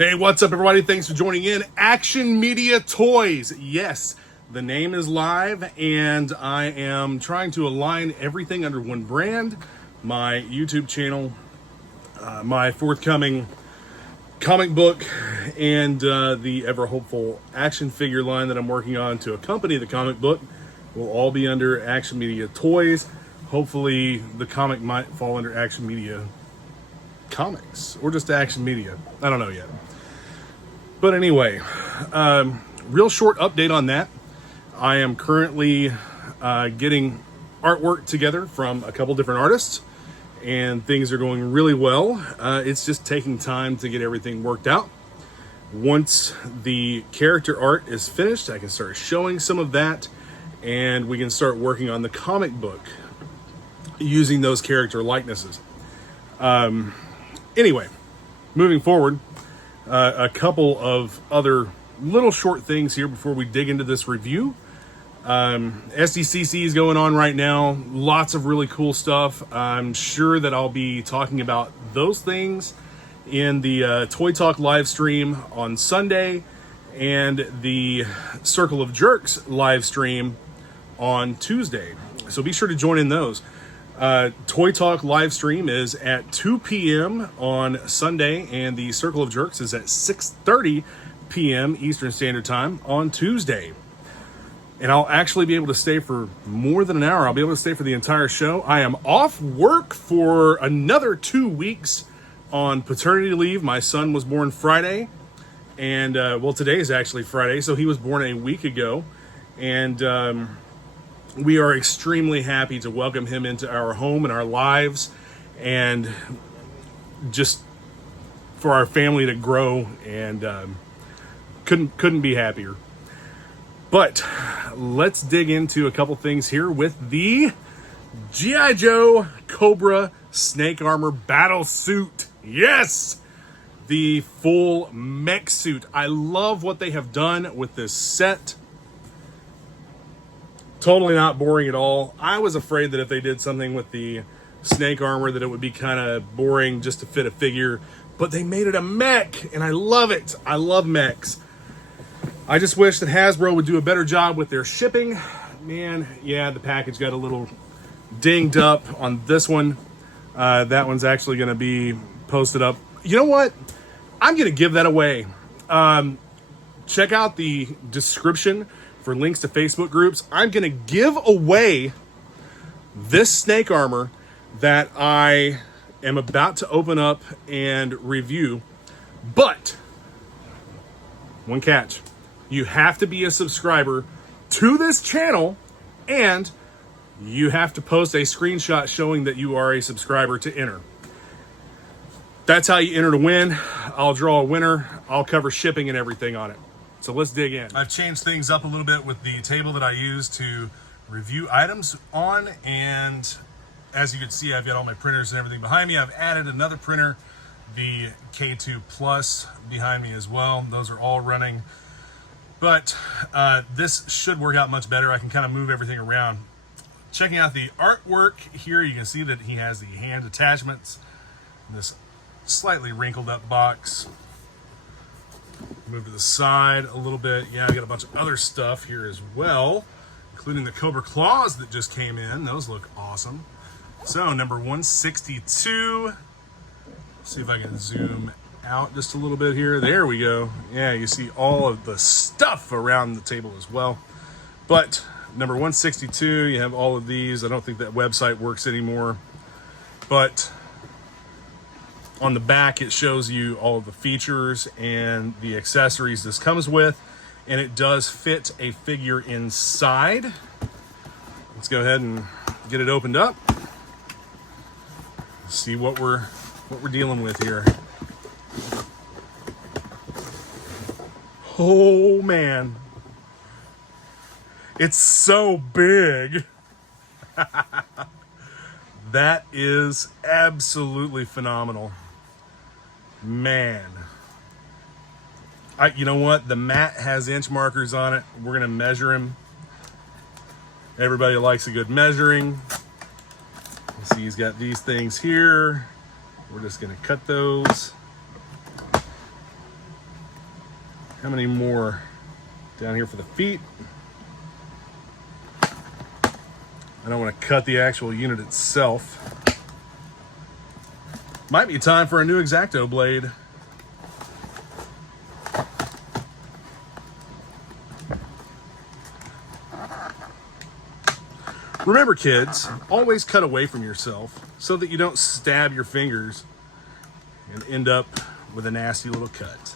Hey, what's up, everybody? Thanks for joining in. Action Media Toys. Yes, the name is live, and I am trying to align everything under one brand. My YouTube channel, my forthcoming comic book, and the ever-hopeful action figure line that I'm working on to accompany the comic book will all be under Action Media Toys. Hopefully, the comic might fall under Action Media Comics, or just Action Media. I don't know yet. But anyway, real short update on that. I am currently getting artwork together from a couple different artists, and things are going really well. It's just taking time to get everything worked out. Once the character art is finished, I can start showing some of that, and we can start working on the comic book using those character likenesses. Anyway, moving forward, a couple of other little short things here before we dig into this review. SDCC is going on right now. Lots of really cool stuff. I'm sure that I'll be talking about those things in the Toy Talk live stream on Sunday and the Circle of Jerks live stream on Tuesday. So be sure to join in those. Toy Talk live stream is at 2 p.m. on Sunday, and the Circle of Jerks is at 6:30 p.m. Eastern Standard Time on Tuesday. And I'll actually be able to stay for more than an hour. I'll be able to stay for the entire show. I am off work for another 2 weeks on paternity leave. My son was born Friday, and well, today is actually Friday, so he was born a week ago, and we are extremely happy to welcome him into our home and our lives, and just for our family to grow, and couldn't be happier. But let's dig into a couple things here with the GiJoe Cobra Snake Armor Battle Suit. Yes! The full mech suit. I love what they have done with this set. Totally not boring at all. I was afraid that if they did something with the snake armor that it would be kind of boring just to fit a figure, but they made it a mech, and I love it. I love mechs. I just wish that Hasbro would do a better job with their shipping. Man, yeah, the package got a little dinged up on this one. That one's actually going to be posted up. You know what? I'm going to give that away. Check out the description for links to Facebook groups. I'm going to give away this snake armor that I am about to open up and review. But one catch. You have to be a subscriber to this channel, and you have to post a screenshot showing that you are a subscriber to enter. That's how you enter to win. I'll draw a winner. I'll cover shipping and everything on it. So let's dig in. I've changed things up a little bit with the table that I use to review items on, and as you can see, I've got all my printers and everything behind me. I've added another printer, the K2 Plus, behind me as well. Those are all running. But this should work out much better. I can kind of move everything around. Checking out the artwork here, you can see that he has the hand attachments, this slightly wrinkled up box. Move to the side a little bit. Yeah, I got a bunch of other stuff here as well, including the Cobra claws that just came in. Those look awesome. So, number 162. See if I can zoom out just a little bit here. There we go. Yeah, you see all of the stuff around the table as well. But number 162, you have all of these. I don't think that website works anymore. But on the back, it shows you all of the features and the accessories this comes with, and it does fit a figure inside. Let's go ahead and get it opened up. See what we're dealing with here. Oh man, it's so big. That is absolutely phenomenal. Man, you know what? The mat has inch markers on it. We're gonna measure him. Everybody likes a good measuring. You see, he's got these things here. We're just gonna cut those. How many more down here for the feet? I don't want to cut the actual unit itself. Might be time for a new X-Acto blade. Remember, kids, always cut away from yourself so that you don't stab your fingers and end up with a nasty little cut.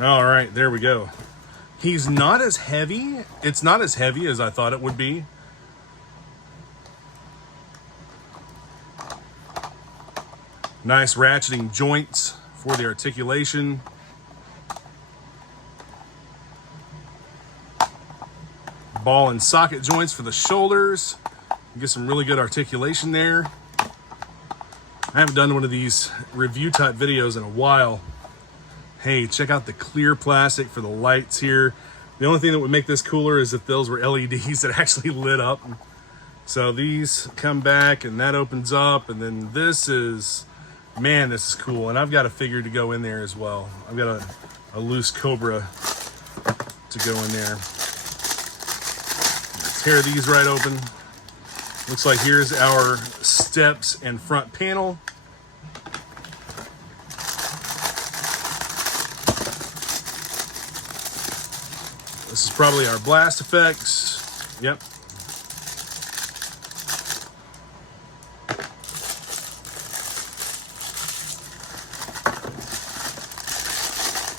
All right, there we go. He's not as heavy. It's not as heavy as I thought it would be. Nice ratcheting joints for the articulation. Ball and socket joints for the shoulders. Get some really good articulation there. I haven't done one of these review type videos in a while. Hey, check out the clear plastic for the lights here. The only thing that would make this cooler is if those were LEDs that actually lit up. So these come back and that opens up, and then this is, man, this is cool. And I've got a figure to go in there as well. I've got a loose Cobra to go in there. Tear these right open. Looks like here's our steps and front panel. This is probably our blast effects. Yep.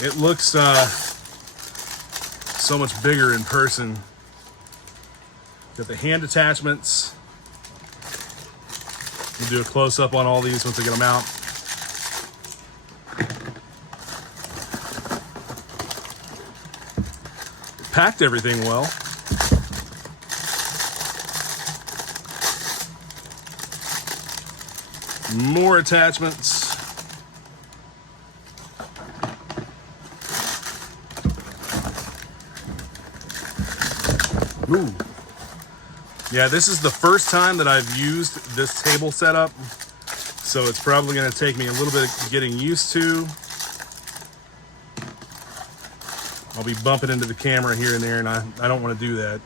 It looks so much bigger in person. Got the hand attachments. We'll do a close-up on all these once I get them out. Packed everything well. More attachments. Ooh. Yeah, this is the first time that I've used this table setup, so it's probably going to take me a little bit of getting used to. I'll be bumping into the camera here and there, and I don't want to do that.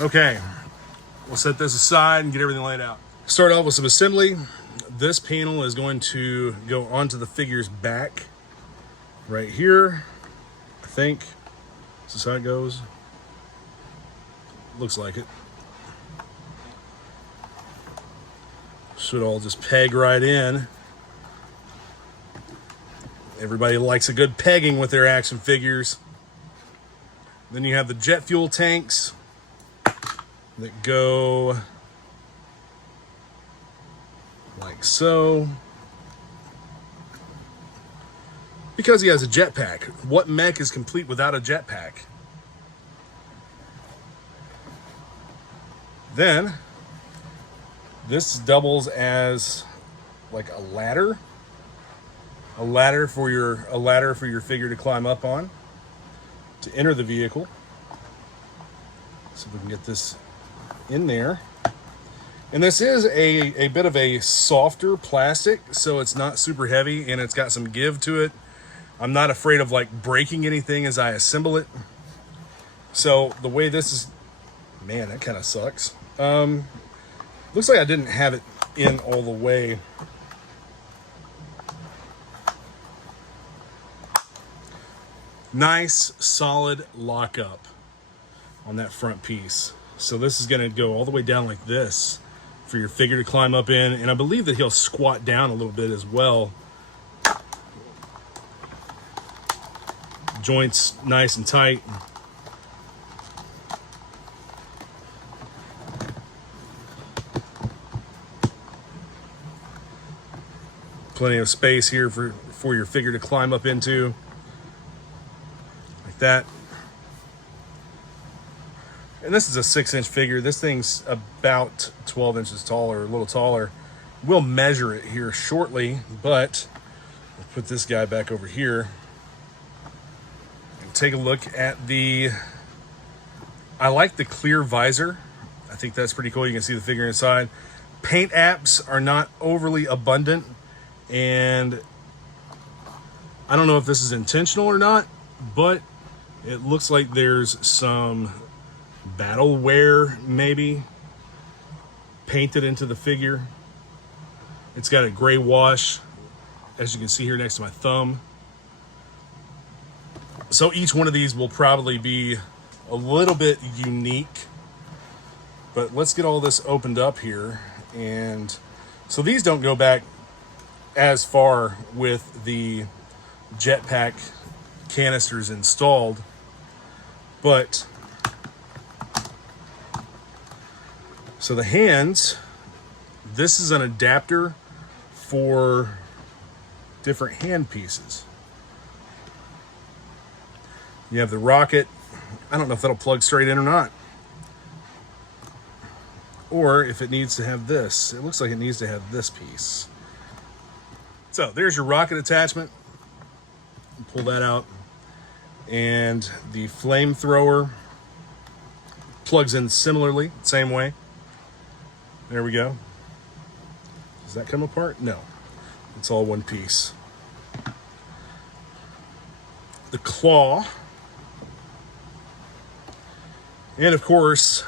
Okay, we'll set this aside and get everything laid out. Start off with some assembly. This panel is going to go onto the figure's back right here, I think. This is how it goes. Looks like it. Should all just peg right in. Everybody likes a good pegging with their action figures. Then you have the jet fuel tanks that go like so. Because he has a jetpack. What mech is complete without a jetpack? Then this doubles as like a ladder for your figure to climb up on to enter the vehicle. So we can get this in there. And this is a bit of a softer plastic, so it's not super heavy and it's got some give to it. I'm not afraid of like breaking anything as I assemble it. So the way this is, man, that kind of sucks. Looks like I didn't have it in all the way. Nice solid lockup on that front piece. So this is going to go all the way down like this for your figure to climb up in, and I believe that he'll squat down a little bit as well. Joints nice and tight. Plenty of space here for your figure to climb up into. Like that. And this is a 6-inch figure. This thing's about 12 inches taller, a little taller. We'll measure it here shortly, but we'll put this guy back over here. And take a look at the, I like the clear visor. I think that's pretty cool. You can see the figure inside. Paint apps are not overly abundant, and I don't know if this is intentional or not, but it looks like there's some battle wear maybe painted into the figure. It's got a gray wash, as you can see here next to my thumb. So each one of these will probably be a little bit unique. But let's get all this opened up here. And so these don't go back as far with the jetpack canisters installed, but so the hands, this is an adapter for different hand pieces. You have the rocket. I don't know if that'll plug straight in or not, or if it needs to have this. It looks like it needs to have this piece. So there's your rocket attachment. Pull that out. And the flamethrower plugs in similarly, same way. There we go. Does that come apart? No. It's all one piece. The claw. And of course,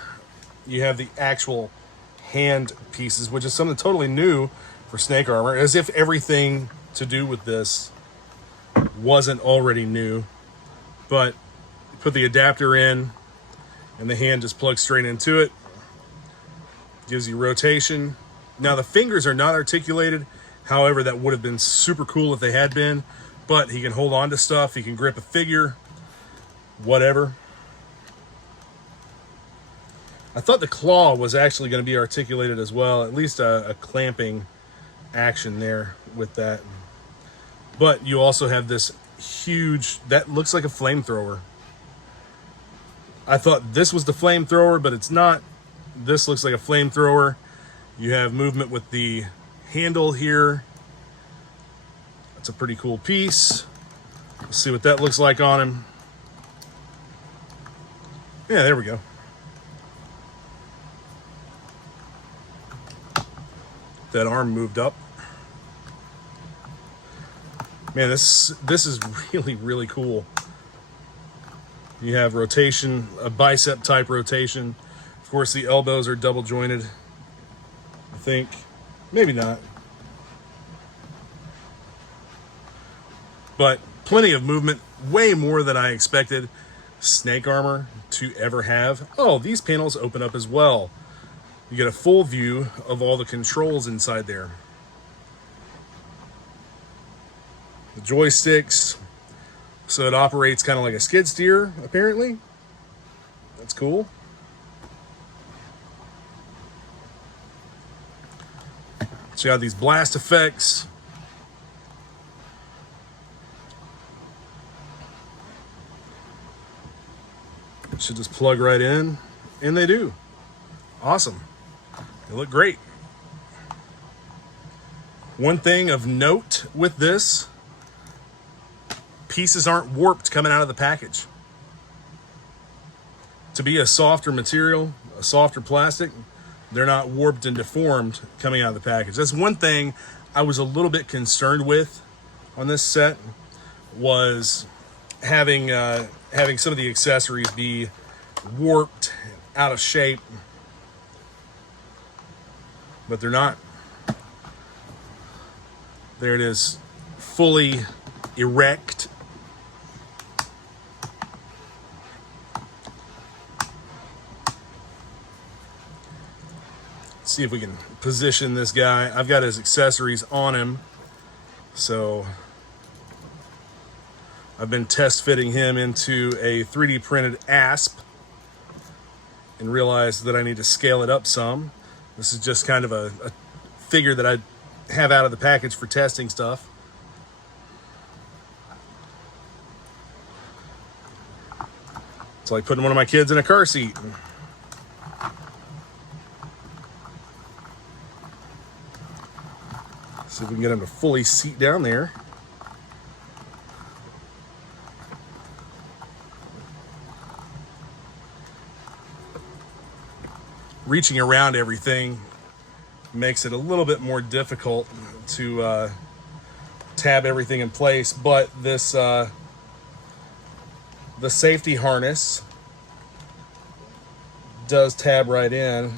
you have the actual hand pieces, which is something totally new for snake armor, as if everything to do with this wasn't already new. But you put the adapter in and the hand just plugs straight into it. Gives you rotation. Now the fingers are not articulated. However, that would have been super cool if they had been. But he can hold on to stuff. He can grip a figure. Whatever. I thought the claw was actually going to be articulated as well. At least a clamping action there with that. But you also have this huge, that looks like a flamethrower. I thought this was the flamethrower, but it's not. This looks like a flamethrower. You have movement with the handle here. That's a pretty cool piece. Let's see what that looks like on him. Yeah, there we go. That arm moved up. Man, this is really, really cool. You have rotation, a bicep type rotation. Of course, the elbows are double jointed, I think. Maybe not. But plenty of movement, way more than I expected snake armor to ever have. Oh, these panels open up as well. You get a full view of all the controls inside there. The joysticks, so it operates kind of like a skid steer, apparently. That's cool. So you have these blast effects. Should just plug right in, and they do. Awesome. They look great. One thing of note with this, pieces aren't warped coming out of the package. To be a softer material, a softer plastic, they're not warped and deformed coming out of the package. That's one thing I was a little bit concerned with on this set, was having some of the accessories be warped, out of shape, but they're not. There it is, fully erect. Let's see if we can position this guy. I've got his accessories on him, so I've been test fitting him into a 3D printed asp and realized that I need to scale it up some. This is just kind of a figure that I have out of the package for testing stuff. It's like putting one of my kids in a car seat. See if we can get him to fully seat down there. Reaching around everything makes it a little bit more difficult to tab everything in place, but this the safety harness does tab right in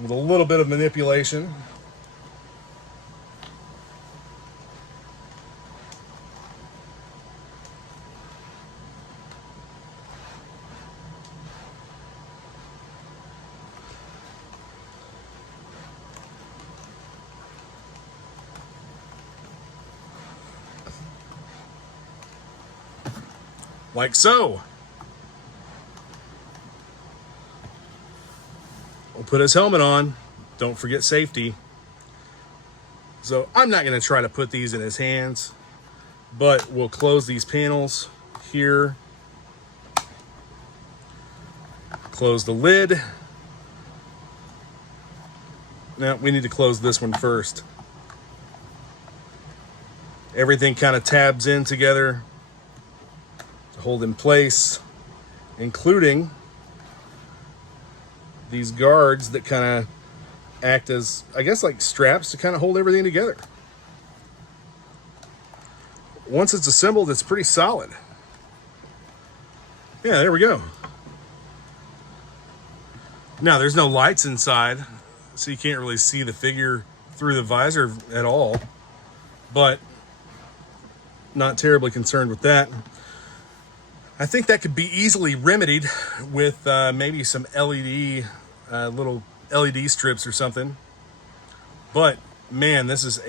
with a little bit of manipulation. Like so. We'll put his helmet on. Don't forget safety. So I'm not going to try to put these in his hands, but we'll close these panels here. Close the lid. Now we need to close this one first. Everything kind of tabs in together to hold in place, including these guards that kind of act as, I guess, like straps to kind of hold everything together. Once it's assembled, it's pretty solid. Yeah, there we go. Now, there's no lights inside, so you can't really see the figure through the visor at all, but not terribly concerned with that. I think that could be easily remedied with maybe some LED, little LED strips or something. But man, this is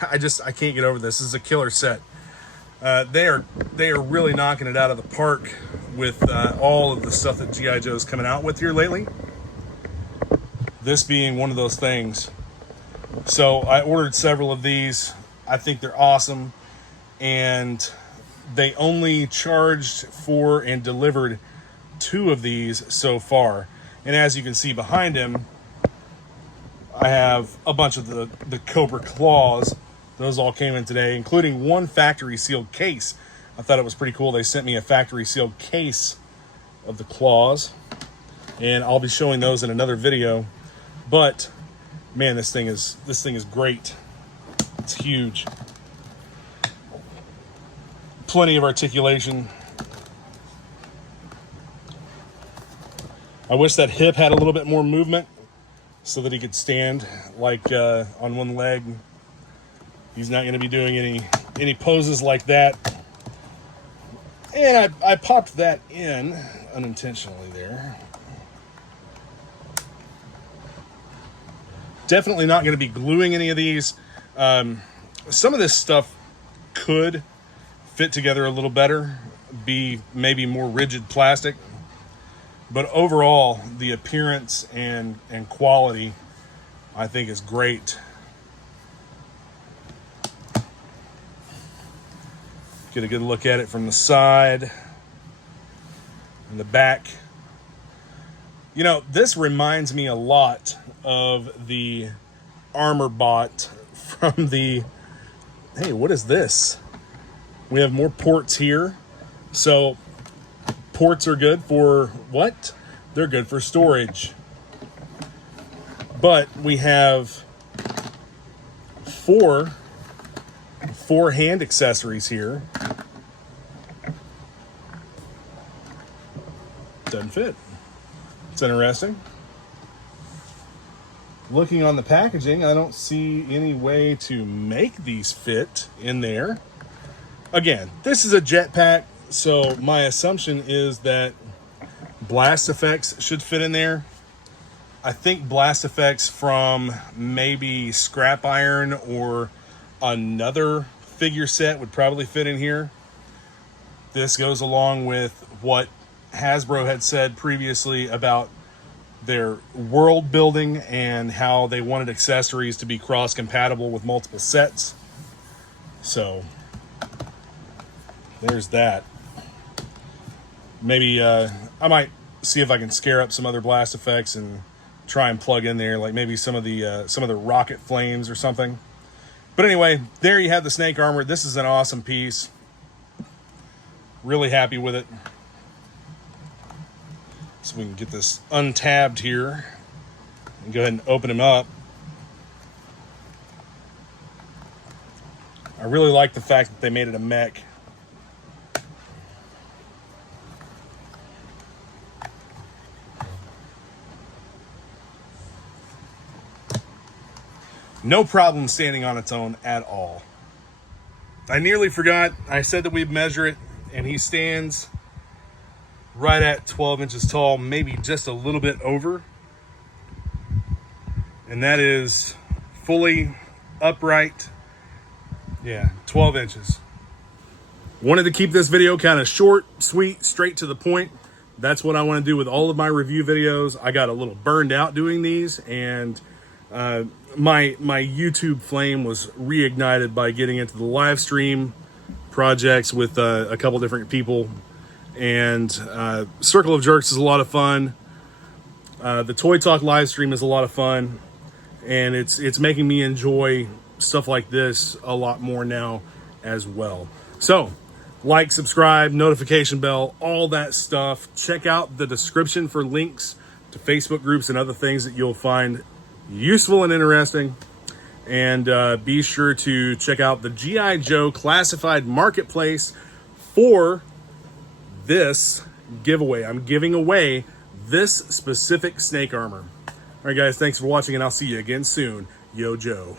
I can't get over this. This is a killer set. They are really knocking it out of the park with all of the stuff that G.I. Joe's coming out with here lately. This being one of those things. So I ordered several of these. I think they're awesome, and they only charged for and delivered 2 of these so far. And as you can see behind him, I have a bunch of the Cobra claws. Those all came in today, including one factory sealed case. I thought it was pretty cool. They sent me a factory sealed case of the claws, and I'll be showing those in another video. But man, this thing is great. It's huge. Plenty of articulation. I wish that hip had a little bit more movement so that he could stand like on one leg. He's not going to be doing any poses like that. And I popped that in unintentionally there. Definitely not going to be gluing any of these. Some of this stuff could fit together a little better, be maybe more rigid plastic, but overall the appearance and quality I think is great. Get a good look at it from the side and the back. You know, this reminds me a lot of the armor bot from the, hey, what is this? We have more ports here. So ports are good for what? They're good for storage. But we have four hand accessories here. Doesn't fit. It's interesting. Looking on the packaging, I don't see any way to make these fit in there. Again, this is a jetpack, so my assumption is that blast effects should fit in there. I think blast effects from maybe scrap iron or another figure set would probably fit in here. This goes along with what Hasbro had said previously about their world building and how they wanted accessories to be cross compatible with multiple sets. So there's that. Maybe I might see if I can scare up some other blast effects and try and plug in there, like maybe some of the rocket flames or something. But anyway, there you have the snake armor. This is an awesome piece. Really happy with it. So we can get this untabbed here and go ahead and open him up. I really like the fact that they made it a mech. No problem standing on its own at all. I nearly forgot. I said that we'd measure it, and he stands right at 12 inches tall, maybe just a little bit over. And that is fully upright. Yeah, 12 inches. Wanted to keep this video kind of short, sweet, straight to the point. That's what I want to do with all of my review videos. I got a little burned out doing these, and my YouTube flame was reignited by getting into the live stream projects with a couple different people. And Circle of Jerks is a lot of fun. The Toy Talk live stream is a lot of fun, and it's making me enjoy stuff like this a lot more now as well. So like, subscribe, notification bell, all that stuff. Check out the description for links to Facebook groups and other things that you'll find useful and interesting. And be sure to check out the G.I. Joe Classified Marketplace for this giveaway. I'm giving away this specific snake armor. All right, guys, thanks for watching, and I'll see you again soon. Yo, Joe.